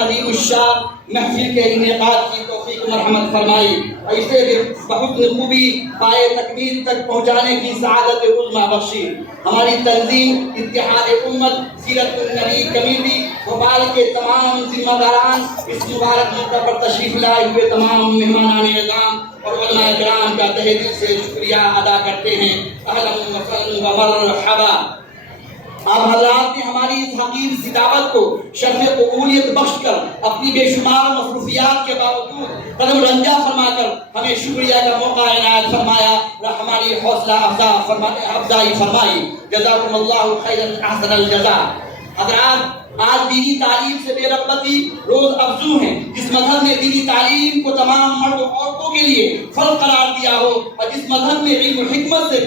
عظیم الشان محفل کے انعقاد کی توفیق مرحمت فرمائی اور اسے بھی بحسن خوبی پائے تکمیل تک پہنچانے کی سعادت عظمی بخشی۔ ہماری تنظیم اتحاد امت سیرت النبی کمیٹی بھوپال کے تمام ذمہ داران، اس مبارک موقع پر تشریف لائے ہوئے تمام مہمانان اعظام اور علماء کرام کا تہہ دل سے شکریہ ادا کرتے ہیں۔ اہلا و سہلا و مرحبا۔ آپ حضرات نے ہماری اس حقیر سی دعوت کو شرف قبولیت بخش کر اپنی بے شمار مصروفیات کے باوجود قدم رنجا فرما کر ہمیں شکریہ کا موقع عنایت فرمایا اور ہماری حوصلہ افزائی فرمائی۔ جزاکم اللہ خیرا احسن الجزاء۔ حضرات، آج دینی تعلیم سے بے رغبتی روز افزوں ہیں۔ جس مذہب نے دینی تعلیم کو تمام مرد و عورتوں کے لیے فرض قرار دیا ہو، اور جس مذہب میں علم و حکمت سے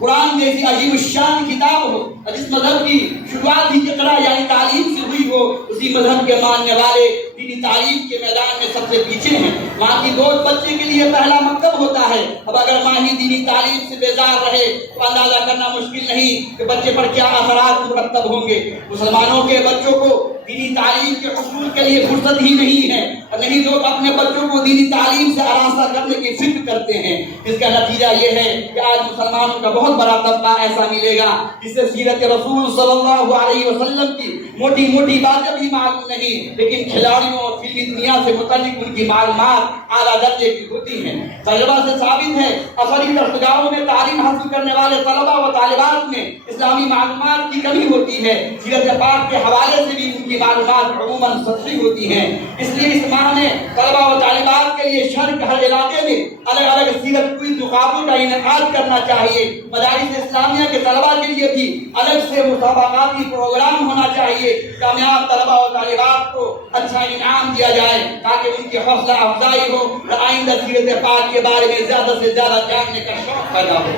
قرآن جیسی عظیم الشان کتاب ہو، اور جس مذہب کی شروعات ہی اقرا یعنی تعلیم سے ہوئی ہو، اسی مذہب کے ماننے والے دینی تعلیم کے میدان میں سب سے پیچھے ہیں۔ ماں کی گود بچے کے لیے پہلا مکتب ہوتا ہے۔ اب اگر ماں ہی دینی تعلیم سے بیزار رہے تو اندازہ کرنا مشکل نہیں کہ بچے پر کیا اثرات مرتب ہوں گے۔ مسلمانوں کے بچوں کو دینی تعلیم کے حصول کے لیے فرصت ہی نہیں ہے، اور نہیں لوگ اپنے بچوں کو دینی تعلیم سے آراستہ کرنے کی فکر کرتے ہیں۔ اس کا نتیجہ یہ ہے کہ آج مسلمانوں کا بہت بڑا طبقہ ایسا ملے گا جسے سیرت رسول صلی اللہ علیہ وسلم کی موٹی موٹی باتیں بھی معلوم نہیں، لیکن کھلاڑیوں اور فلمی دنیا سے متعلق ان کی معلومات اعلیٰ درجے کی ہوتی ہیں۔ تجربہ سے ثابت ہے، اثری درسگاہوں میں تعلیم حاصل کرنے والے طلبہ و طالبات میں اسلامی معلومات کی کمی ہوتی ہے۔ سیرت پاک کے حوالے سے بھی ان کی معلومات عموماً سطحی ہوتی ہیں۔ اس لیے اس ماہ میں طلبہ و طالبات کے لیے شہر کے ہر علاقے میں الگ الگ سیرت کوئز مقابلوں کا انعقاد کرنا چاہیے۔ مدارس اسلامیہ کے طلبہ کے لیے بھی الگ سے مسابقاتی پروگرام ہونا چاہیے۔ کامیاب طلبہ و طالبات کو اچھا انعام دیا جائے تاکہ ان کی حوصلہ افزائی ہو اور آئندہ سیرت پاک کے بارے میں زیادہ سے زیادہ جاننے کا شوق پیدا ہو۔